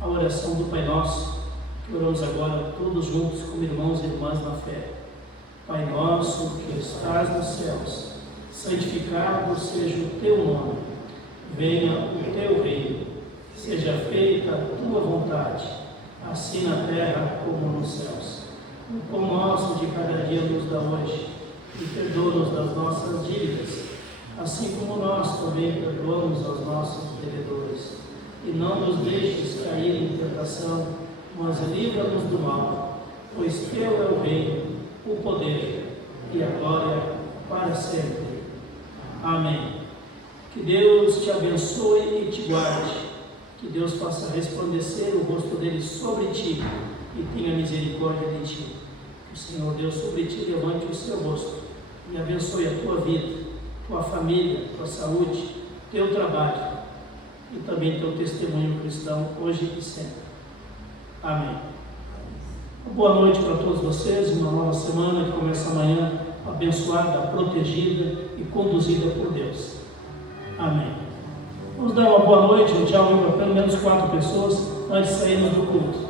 a oração do Pai Nosso, que oramos agora todos juntos como irmãos e irmãs na fé. Pai nosso que estás nos céus, santificado seja o Teu nome, venha o Teu reino, seja feita a Tua vontade, assim na terra como nos céus. O pão nosso de cada dia nos dá hoje, e perdoa-nos das nossas dívidas, assim como nós também perdoamos aos nossos devedores. E não nos deixes cair em tentação, mas livra-nos do mal, pois teu é o reino, o poder e a glória para sempre. Amém. Que Deus te abençoe e te guarde, que Deus faça resplandecer o rosto dele sobre ti e tenha misericórdia de ti. Que o Senhor Deus sobre ti levante o seu rosto e abençoe a tua vida, tua família, tua saúde, teu trabalho e também teu testemunho cristão hoje e sempre. Amém. Boa noite para todos vocês, uma nova semana que começa amanhã, abençoada, protegida e conduzida por Deus. Amém. Vamos dar uma boa noite, um tchau para pelo menos 4 pessoas antes de sairmos do culto.